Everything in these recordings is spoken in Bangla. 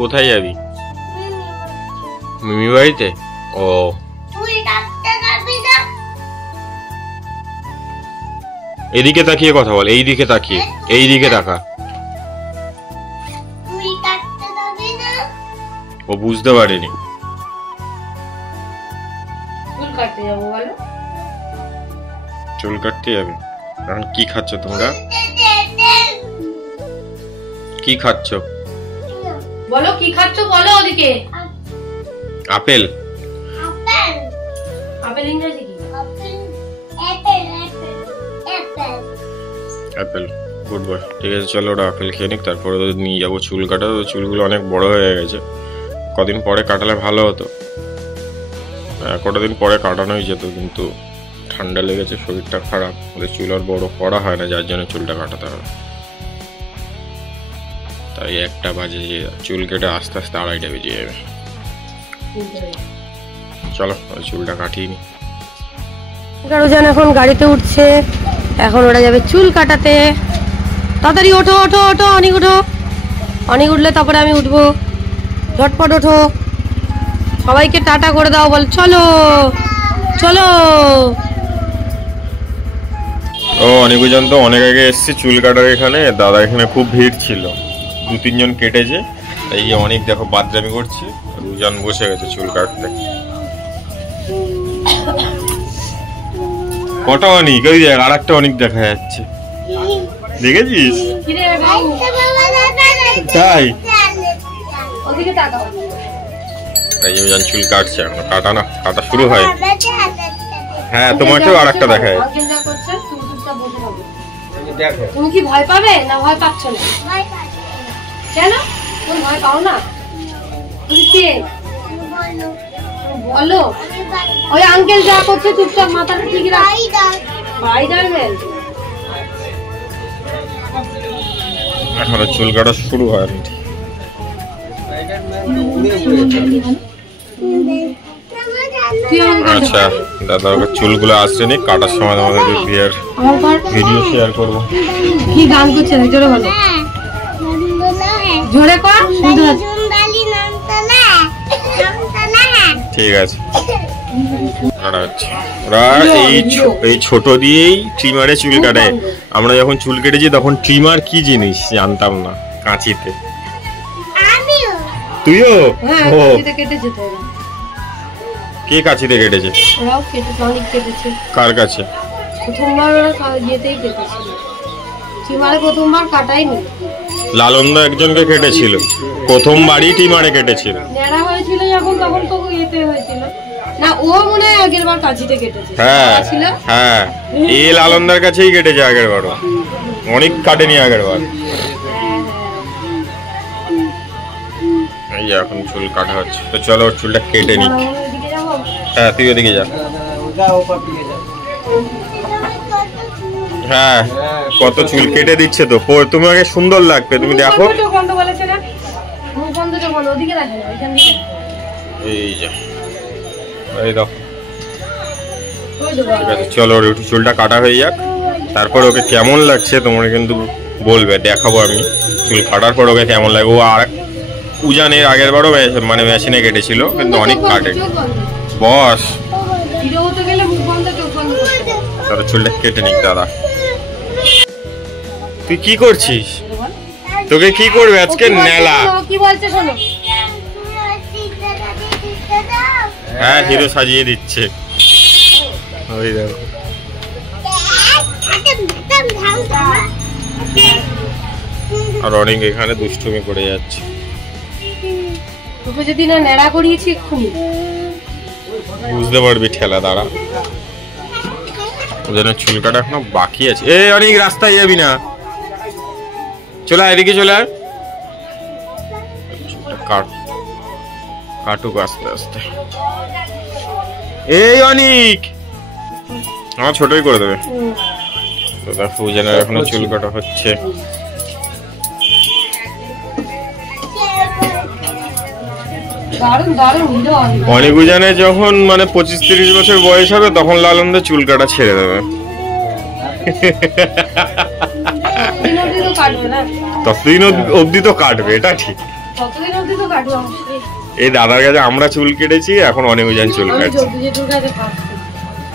কোথায় যাবি? মিমি বাড়িতে। ও এদিকে তাকিয়ে কথা বল, এইদিকে তাকিয়ে, এইদিকে তাকা। ও বুঝতে পারেনি। চুল কাটতে যাবো বলো? চুল কাটতে যাবে? এখন কি খাচ্ছ তোমরা? কি খাচ্ছ বলো, কি খাচ্ছ বলো? ওদিকে আপেল। আপেল ইংরেজি কি? আপেল। Good boy. ঠিক আছে, চলো ওরা আপেল খেয়ে নিক, তারপরে নিয়ে যাবো চুল কাটা। চুলগুলো অনেক বড় হয়ে গেছে, কদিন পরে কাটালে ভালো হতো। কটা দিন পরে কাটানোই যেত, কিন্তু ঠান্ডা লেগেছে, শরীরটা খারাপ, ওদের চুল আর বড় করা হয় না, যার জন্য চুলটা কাটাতে হবে। তাই 1টা বাজে, চুল কেটে আস্তে আস্তে 2:30 বেজে যাবে। চলো চুলটা কাটিয়ে নি। 11 জন এখন গাড়িতে উঠছে, এখন ওরা যাবে চুল কাটাতে। তাড়াতাড়ি ওঠো ওঠো ওঠো, অনেক উঠো, অনেক উঠলে তারপরে আমি উঠবো। ঝটপট ওঠো, সবাইকে টাটা করে দাও, বল চলো চলো। ও অনেকজন তো অনেক আগে এসছে চুল কাটার এখানে। দাদা এখানে খুব ভিড় ছিল, 2-3 জন কেটেছে। এই যে অনেক দেখো বাদরামি করছে, দুজন বসে গেছে চুল কাটতে। কটা অনেক, ওই দেখ আর একটা অনেক দেখা যাচ্ছে, দেখেছিস? তাই এই চুল কাটছে, এখন কাটা না, কাটা শুরু হয়। হ্যাঁ তোমাকেও আর একটা দেখা যাচ্ছে। তুমি কি ভয় পাবে না ভয় পাচ্ছ না? কেন তুমি ভয় পাও না? তুমি কে বলো? ওই আঙ্কেল যা করছে চুপচাপ মাথাটা ঠিক রাখ। স্পাইডারম্যান এখনো চুল কাটা শুরু হয়নি। আচ্ছা দাদা চুলগুলো আসছেনি, কাটার সময় আমাদের ভিডিও শেয়ার করবো। কি গান করছে জোরে বলো, জোরে কর। ঠিক আছে, ওরা এই ছোট দিয়েই ট্রিমারে চুল কাটে। আমরা যখন চুল কেটেছি তখন ট্রিমার কি জিনিস জানতাম না, কাঁচিতে। তুইও? ও কে কাঁচিতে কেটেছে? ওরাও কেটেছে, অনেক কেটেছে। কার কাছে? প্রথমবার ওরা ইয়েতেই কেটেছিল, ট্রিমারে প্রথমবার কাটাইনি। লালনদা একজনকে কেটেছিল, প্রথমবারই ট্রিমারে কেটেছিল। নেড়া হয়েছিল যখন, তখন তো ইয়েতে হয়েছিল না, ও মনে হয় আগের বার কাঁচিতে কেটেছে। হ্যাঁ হ্যাঁ, এই লালনদার কাছেই কেটেছে আগের বারও, অনেক কাটেনি আগের বার। এই এখন চুল কাটা হচ্ছে, তো চলো ওর চুলটা কেটে নি। হ্যাঁ তুই ওদিকে যা। হ্যাঁ কত চুল কেটে দিচ্ছে তো, তোমাকে সুন্দর লাগবে, তুমি দেখো। এই যা, এই দেখো। ঠিক আছে চলো ওর একটু চুলটা কাটা হয়ে যাক, তারপর ওকে কেমন লাগছে তোমরা কিন্তু বলবে, দেখাবো আমি চুল কাটার পর ওকে কেমন লাগে। ও আর উজানের আগের বারও মানে মেশিনে কেটেছিল, কিন্তু অনেক কাটে। বস তাহলে চুলটা কেটে নিক দাদা। তুই কি করছিস? তোকে কি করবে আজকে? নেলা কি বলছে শোনো। হ্যাঁ হিরো সাজিয়ে দিচ্ছে, ওই দেখো। আর অনেক এখানে দুষ্টুমি করে যাচ্ছে। তোকে যদি না নেড়া করিয়েছি এক্ষুনি বুঝতে পারবি, ঠেলা দাঁড়া। ওদের চুল কাটা এখনো বাকি আছে। এ অনেক রাস্তায় যাবি না, চলে আয় এদিকে, চলে আয়। কাটুক আস্তে আস্তে। এই অনেক আমার ছোটই করে দেবে। উজানের এখনো চুল কাটা হচ্ছে। দারুণ দারুণ ভিডিও হবে। অনেক উজানে যখন মানে 25-30 বছর বয়স হবে তখন লালনদা চুল কাটা ছেড়ে দেবে। ততদিন অবধি তো কাটবে না। ততদিন অবধি তো কাটবে, এটা ঠিক। ততদিন অবধি তো কাটবে অবশ্যই। এই দাদার কাছে আমরা চুল কেটেছি, এখন অনেক উজান চুল আমি কাটছে। জলদি জেঠুর কাছে খাচ্ছি।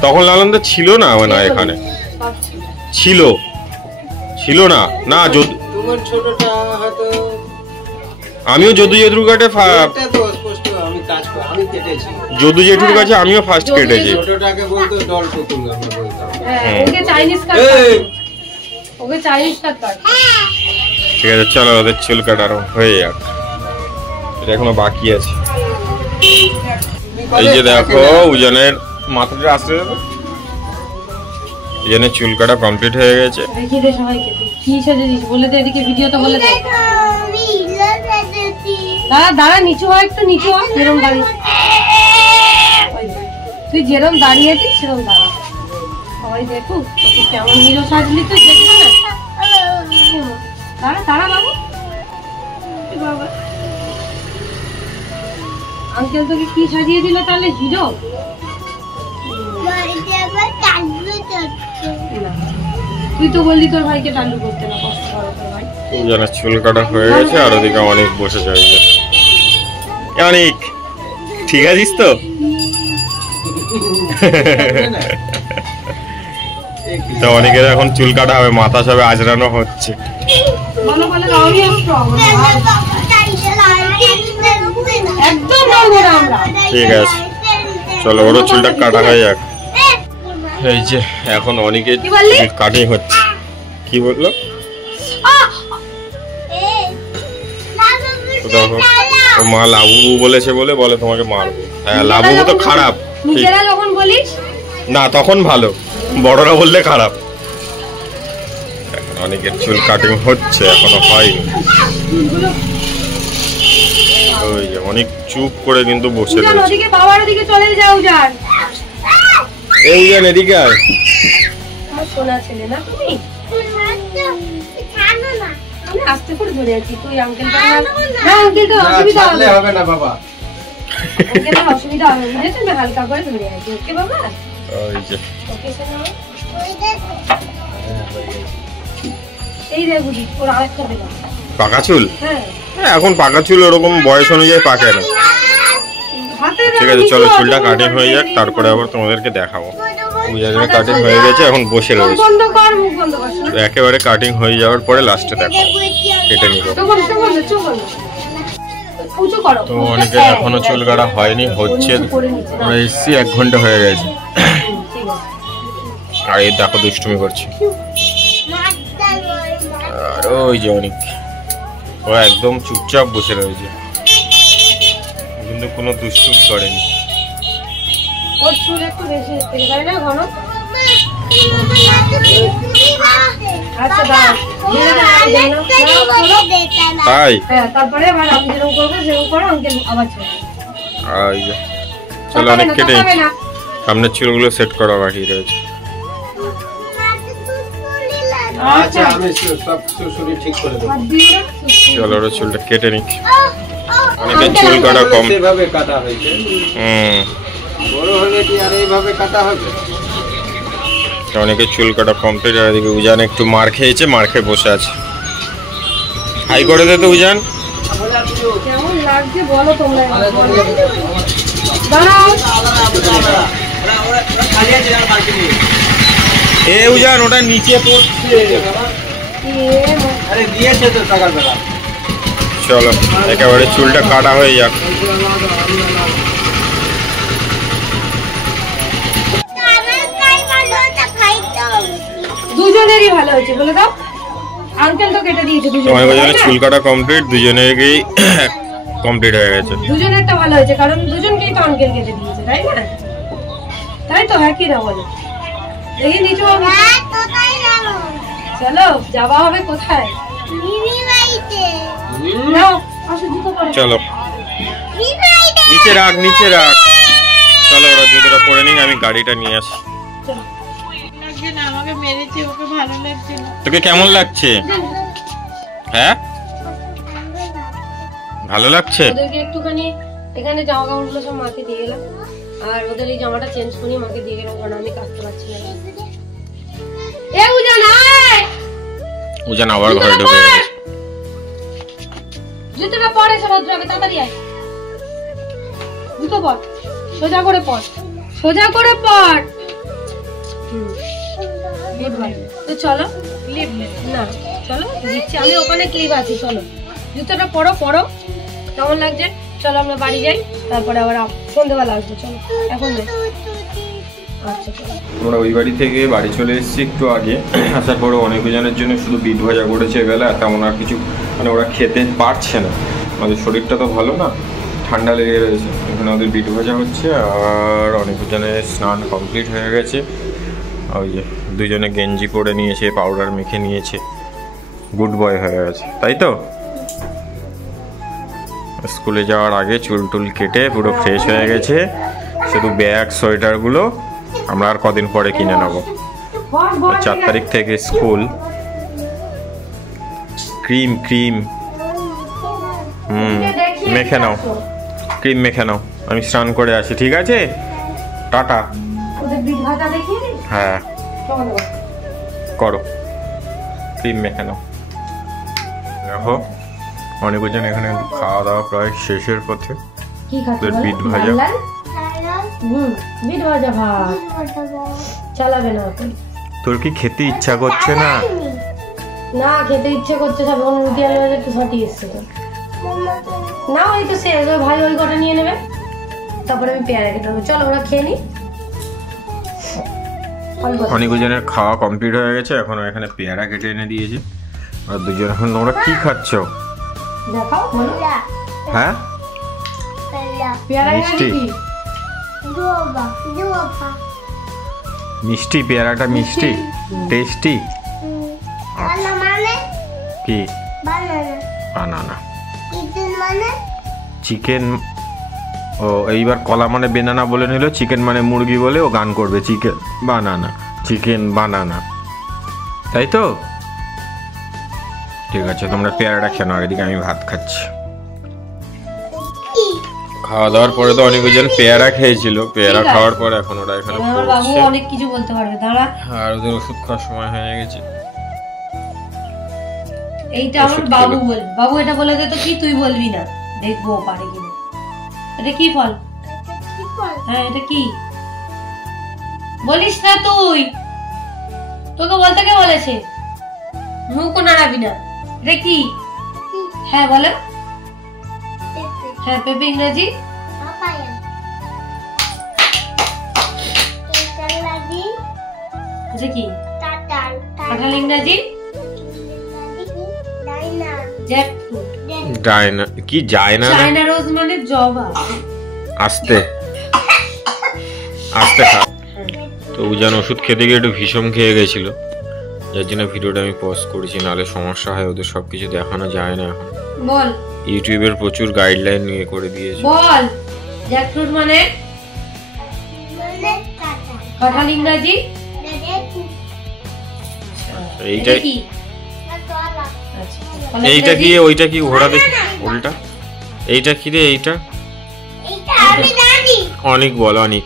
তখন লালনদা ছিল না মানে এখানে খাচ্ছি। ছিল না না তোমার ছোটটা হয়তো আমিও যদু জেঠুর কাছে এটা তো স্পষ্ট আমি কাজ করি, আমি কেটেছি। যদু জেঠুর কাছে আমিও ফার্স্ট কেটেছি। ছোটটাকে বলতো ডল পুতুল আমরা বলতাম। হ্যাঁ, ওকে চাইনিজ কাট এই! ওকে চাইনিজ কাট কাট। ঠিক আছে চলো ওদের চুল কাটারও হয়ে যাক, এটা এখনো বাকি আছে। এই যে দেখো উজানের মাথাটা আসতে যাবে, উজানের চুল কাটা কমপ্লিট হয়ে গেছে। দেখি দে সবাইকে তুই কি সেজেছিস বলে দে, এদিকে ভিডিও তো বলে দে। দাঁড়া দাঁড়া, নিচু হয় একটু, নিচু হয় যেরকম দাঁড়িয়ে। ওই দে, তুই যেরকম দাঁড়িয়েছিস সেরকম দাঁড়া, সবাই দেখুক তুই কেমন হিরো সাজলি, তুই দেখবি না। দাঁড়া দাঁড়া বাবু, এ বাবা আঙ্কেল তোকে কি সাজিয়ে দিল তাহলে, হিরো? তুই তো বললি তোর ভাইকে টালু করতে না, কষ্ট করে তোর ভাই। উজানের চুল কাটা হয়ে গেছে আর ওদিকে অনেক বসে যাচ্ছে। অনেক ঠিক আছিস তো? তো অনেকের এখন চুল কাটা হবে, মাথা সবে আজরানো হচ্ছে। বলো বলো রাউরি আসতো একদম নড়বো না আমরা। ঠিক আছে চলো ওরও চুলটা কাটা হয়ে যাক। এই যে এখন অনেকের কি বললি? কাটিং হচ্ছে। কি বললো? তো দেখো ও মা লাবু বলেছে বলে বলে তোমাকে মারবো। হ্যাঁ লাবু তো খারাপ, ঠিক নিজেরা যখন বলিস না তখন ভালো, বড়রা বললে খারাপ। এখন অনেকের চুল কাটিং হচ্ছে, এখনো হয়নি। ওই যে অনেক চুপ করে কিন্তু বসে উজান রয়েছে। ওদিকে বাবার ওদিকে চলে যাও উজান। এই উজান এদিকে আয়। আমার সোনা ছেলে না তুমি, আমি আস্তে করে ধরে আছি, তুই আঙ্কেলটা না আঙ্কেলটা না, অসুবিধা ছাড়লে হবে, হবে না বাবা। আঙ্কেলটা অসুবিধা হবে বুঝেছো, আমি হালকা করে ধরে আছি। ওকে বাবা, ওই যে ওকে সোনা। এই রে বুঝি ওর আরেকটা দিলাম। পাকা চুল, হ্যাঁ এখন পাকা চুল ওরকম বয়স অনুযায়ী পাকে না। হাতে ঠিক আছে চলো চুলটা কাটিং হয়ে যাক, তারপরে আবার তোমাদেরকে দেখাবো। উজানের কাটিং হয়ে গেছে, এখন বসে মুখ রয়েছে। বন্ধ কর, মুখ বন্ধ কর শোনা। তো একেবারে কাটিং হয়ে যাওয়ার পরে লাস্টে দেখো কেটে নিব। চোখ বন্ধ, চোখ বন্ধ, চোখ বন্ধ। উঁচু করো। তো অনেকে এখনো চুল কাটা হয়নি, হচ্ছে। আমরা এসছি 1 ঘন্টা হয়ে গেছে, ঠিক আছে। আর এই দেখো দুষ্টুমি করছে। আর ওই যে অনেক, ও একদম চুপচাপ বসে রয়েছে, কিন্তু কোনো দুষ্টুমি করেনি। ওর চুল একটু বেশি থেকে যায় না ঘন। আচ্ছা দাঁড়াও, তাই হ্যাঁ তারপরে আবার আমি যেরকম করবো সেরকম করো, আঙ্কেল আবার ছেড়ে দেবে। ওই যে চলো অনেক কেটে তাকাবে না। সামনের চুলগুলো সেট করা বাকি রয়েছে। আচ্ছা আমি সব শরীর ঠিক করে দেবো। হাত দিয়ে না। চলো ওরা চুলটা কেটে নিক। অনেকের চুল কাটা কম। সেভাবে কাটা হয়েছে, বড় হলে কি আর এইভাবে কাটা হবে? অনেকের চুল কাটা কমপ্লিট। আর এদিকে উজান একটু মার খেয়েছে, মার খেয়ে বসে আছে। হাই করে দে তো উজান। কেমন লাগছে বলো তোমরা এবার, বলো। দাঁড়াও। এ উজান ওটা নিচে পড়ছে। আরে দিয়েছে তো সকালবেলা। চলো একেবারে চুলটা কাটা হয়ে যাক। দুজনেরই ভালো হয়েছে বলে দাও। আঙ্কেল তো কেটে দিয়েছে তোমার দুজনের। চুল কাটা কমপ্লিট, দুজনেরই কমপ্লিট হয়ে গেছে। দুজনেরটা ভালো হয়েছে কারণ দুজনকেই তো আঙ্কেল কেটে দিয়েছে, তাই না? তাই তো, হ্যাঁ কি না বলো? দেখি নিচু হবে। চলো যাওয়া হবে কোথায়? নাও, আসো জুতো পরো। চলো নিচে রাখ, নিচে রাখ। চলো ওরা জুতোটা পরে নিক, আমি গাড়িটা নিয়ে আসি। চলো। আমাকে মেরেছে, ওকে ভালো লাগছে না। তোকে কেমন লাগছে? হ্যাঁ ভালো লাগছে? ওদেরকে একটুখানি এখানে জামা কাপড়গুলো সব মাকে দিয়ে গেলাম, আর ওদের এই জামাটা চেঞ্জ করিয়ে মাকে দিয়ে গেলাম, কারণ আমি কাচতে পারছি না। এ উজান আয়, উজান আবার ঘরে ঢুকে গেছে। জুতোটা পরে সব ভদ্রকে তাড়াতাড়ি আয়, জুতো পর, সোজা করে পর, সোজা করে পর। Good bye. তো চলো ক্লিপ না, চলো দিচ্ছি আমি, ওখানে ক্লিপ আছে, চলো জুতোটা পরো, পরো কেমন লাগছে। চলো আমরা বাড়ি যাই, তারপরে আবার সন্ধ্যেবেলা আসবো। চলো এখন যাই। আচ্ছা চলো। আমরা ওই বাড়ি থেকে বাড়ি চলে এসেছি একটু আগে। আসার পরে অনেকজনের জন্য শুধু বিট ভাজা করেছে বেলা, তেমন আর কিছু মানে ওরা খেতে পারছে না, আমাদের শরীরটা তো ভালো না, ঠান্ডা লেগে রয়েছে। এখানে ওদের বিট ভাজা হচ্ছে, আর অনেকজনের স্নান কমপ্লিট হয়ে গেছে। ওই যে দুজনে গেঞ্জি পরে নিয়েছে, পাউডার মেখে নিয়েছে, গুড বয় হয়ে গেছে, তাই তো? স্কুলে যাওয়ার আগে চুল টুল কেটে পুরো ফ্রেশ হয়ে গেছে। শুধু ব্যাগ সোয়েটারগুলো আমরা আর কদিন পরে কিনে নেবো। 4 তারিখ থেকে স্কুল। ক্রিম ক্রিম মেখে নাও, ক্রিম মেখে নাও, আমি স্নান করে আসি, ঠিক আছে? টাটা। ওদের বিট ভাজা দেখিয়ে দিই। হ্যাঁ চলো করো, ক্রিম মেখে নাও। দেখো অনেকজন এখানে খাওয়া দাওয়া প্রায় শেষের পথে। কি খাচ্ছো? বিট ভাজা। বিট ভাজা ভাত চালাবে না এখন। তোর কি খেতে ইচ্ছা করছে না? না খেতে ইচ্ছে করছে, সব রুটি আলু ভাজা একটু সাথে এসছে তো না, ওই তো শেষ, ওই ভাই ওই কটা নিয়ে নেবে, তারপরে আমি পেয়ারা কেটে নেবো। চলো ওরা খেয়ে নি। অনেকজনের খাওয়া কমপ্লিট হয়ে গেছে, এখন এখানে পেয়ারা কেটে এনে দিয়েছে। আর দুজন এখন তোমরা কি খাচ্ছ? দেখাও বলো। হ্যাঁ পেয়ারা মিষ্টি। কি? মিষ্টি, পেয়ারাটা মিষ্টি, টেস্টি। কি? বানানা। চিকেন। ও এইবার কলা মানে বেনানা বলে নিল, চিকেন মানে মুরগি বলে ও গান করবে, চিকেন বানানা, চিকেন বানানা, তাই তো? ঠিক আছে, তোমরা পেয়ারাটা খেয়ে নাও, এদিকে আমি ভাত খাচ্ছি। খাওয়া দাওয়ার পরে তো অনেকজন পেয়ারা খেয়েছিল, পেয়ারা খাওয়ার পরে এখন ওরা এখানে আমার বাবু পড়ছে। অনেক কিছু বলতে পারবে, দাঁড়া। আর ওদের ওষুধ খাওয়ার সময় হয়ে গেছে। এইটা আমার বাবু বলবে, বাবু এটা বলে দে তো, কি তুই বলবি না, দেখবো পারে কিনা। এটা কি ফল? হ্যাঁ এটা কি বলিস না তুই, তোকে বলতে কে বলেছে? মুখ নাড়াবি না। এটা কি? হ্যাঁ বলো। হ্যাঁ পেঁপে ইংরেজি? এটা কি? কাঁঠাল ইংরেজি? জ্যাকফ্রুট। ডায়না কি? যায় না, চায়না রোজ মানে জবা। আস্তে আস্তে খা। তো উজান ওষুধ খেতে গিয়ে একটু ভীষণ খেয়ে গেছিল, যার জন্য ভিডিওটা আমি পজ করেছি, নাহলে সমস্যা হয়, ওদের সবকিছু দেখানো যায় না এখন। বল। ইউটিউবের প্রচুর গাইডলাইন নিয়ে করে দিয়েছে। বল। জ্যাকফ্রুট মানে? কাঁঠাল ইংরেজি? এইটাই। কি? আচ্ছা, এইটা কি? ওইটা কি? ঘোড়া দেখি উল্টা। এইটা কি রে? এইটা অনেক বলো, অনেক।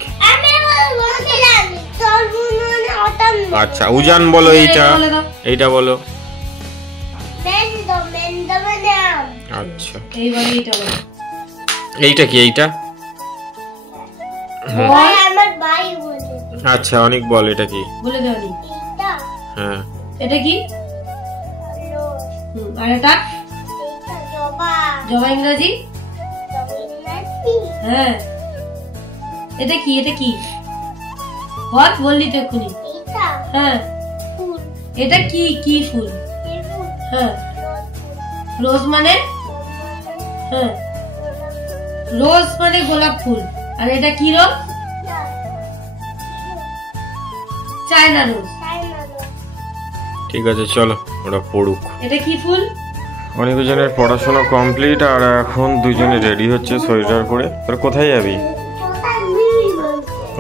আচ্ছা উজান বলো, এইটা এইটা বলো। আচ্ছা এইটা কি? এইটা আচ্ছা অনেক বল, এটা কি? বলে দাও। হ্যাঁ এটা কি? আর এটা? জবা ইংরেজি? হ্যাঁ এটা কি? এটা কি বল, বললি তো এক্ষুনি। হ্যাঁ এটা কি? কি ফুল? হ্যাঁ রোজ মানে? হ্যাঁ রোজ মানে গোলাপ ফুল। আর এটা কি রোজ? China rose. ঠিক আছে চলো ওরা পড়ুক। এটা কি ফুল? অনেকজনের পড়াশোনা কমপ্লিট, আর এখন দুজনে রেডি হচ্ছে সোয়েটার পরে। তোরা কোথায় যাবি?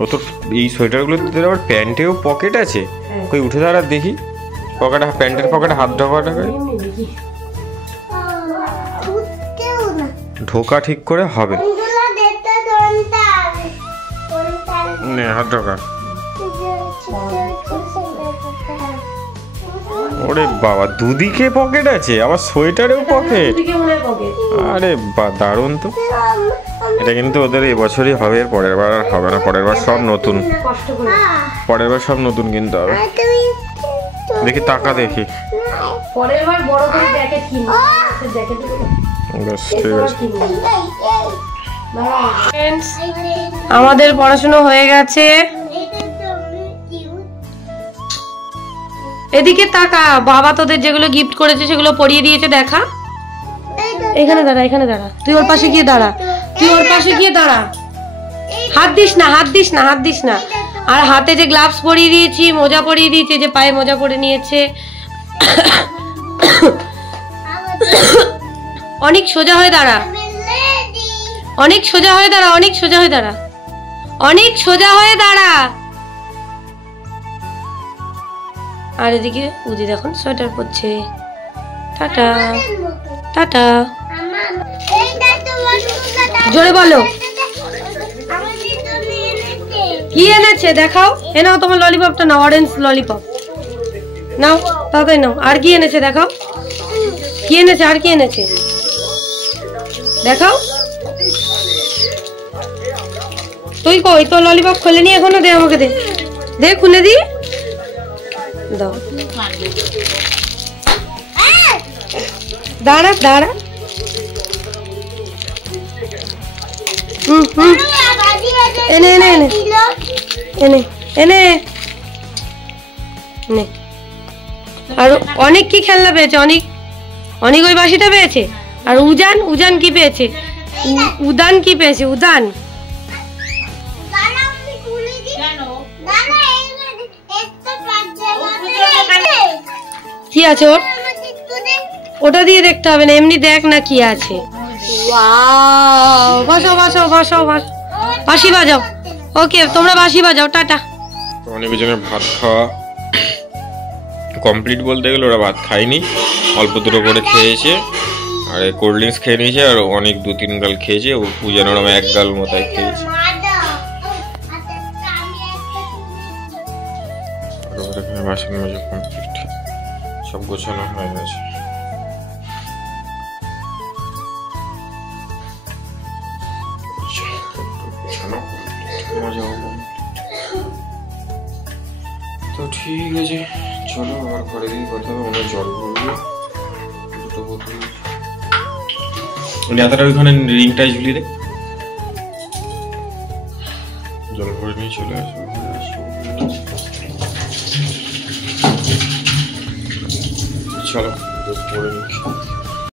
ও তো এই সোয়েটারগুলো তোদের আবার প্যান্টেও পকেট আছে, কই উঠে দাঁড়া দেখি, পকেটে, প্যান্টের পকেটে হাত ঢোকাটা ঢোকা ঠিক করে হবে। নে হাত ঢোকা। ওরে বাবা, দুদিকে পকেট আছে, আবার সোয়েটারেও পকেট। আরে দারুণ তো। এটা কিন্তু ওদের এবছরই হবে, পরের বার আর হবে না। পরের বার সব নতুন, পরের বার সব নতুন কিনতে হবে। দেখি টাকা দেখি। পরের বার বড় করে জ্যাকেট কিনবো। বেশ ঠিক আছে। আমাদের পড়াশোনা হয়ে গেছে। এদিকে তাকা, বাবা তোদের যেগুলো গিফট করেছে সেগুলো পরিয়ে দিয়েছে, দেখা। এখানে দাঁড়া, এখানে দাঁড়া, তুই ওর পাশে গিয়ে দাঁড়া, তুই ওর পাশে গিয়ে দাঁড়া। হাত দিস না, হাত দিস না, হাত দিস না। আর হাতে যে গ্লাভস পরিয়ে দিয়েছি, মোজা পরিয়ে দিয়েছি, যে পায়ে মোজা পরে নিয়েছে। অনেক সোজা হয়ে দাঁড়া, অনেক সোজা হয়ে দাঁড়া, অনেক সোজা হয়ে দাঁড়া, অনেক সোজা হয়ে দাঁড়া। আর এদিকে উদিত এখন সোয়েটার পরছে। টাটা টাটা, জোরে বলো। কি এনেছে দেখাও। এ নাও তোমার ললিপপটা নাও, অরেঞ্জ ললিপপ নাও, তাড়াতাড়ি নাও। আর কি এনেছে দেখাও, কি এনেছে, আর কি এনেছে দেখাও। তুই কই, তোর ললিপপ খোলেনি এখনো? দে আমাকে, দে দে, খুলে দি, দাও। দাঁড়া দাঁড়া। এনে এনে এনে এনে এনে নে। আর অনেক কি খেলনা পেয়েছে, অনেক অনেক ওই বাঁশিটা পেয়েছে। আর উজান, উজান কি পেয়েছে, উদান কি পেয়েছে, উদান। কি আছে ওর, ওটা দিয়ে দেখতে হবে না, এমনি দেখ না কি আছে। বাসাও বাসাও বাসাও, বাঁশি বাজাও। ওকে, তোমরা বাঁশি বাজাও। টাটা। অনেকজনের ভাত খাওয়া কমপ্লিট বলতে গেলে, ওরা ভাত খায়নি, অল্প দুটো করে খেয়েছে। আর কোল্ড ড্রিঙ্কস খেয়ে নিয়েছে। আর অনেক 2-3 গাল খেয়েছে। ও পূজানোর আমি 1 গাল মতাই খেয়েছে। বাসন মাজা কমপ্লিট, সব গোছানো হয়ে গেছে। তো ঠিক আছে, চলো আবার ঘরে দিয়ে কথা হবে। আমরা জল ভরবো, দুটো বোতল। নেতাটা ওইখানে রিংটাই ঝুলিয়ে দে, জল ভরে নিয়ে চলে আসবো। চলো পরে নিচ্ছি।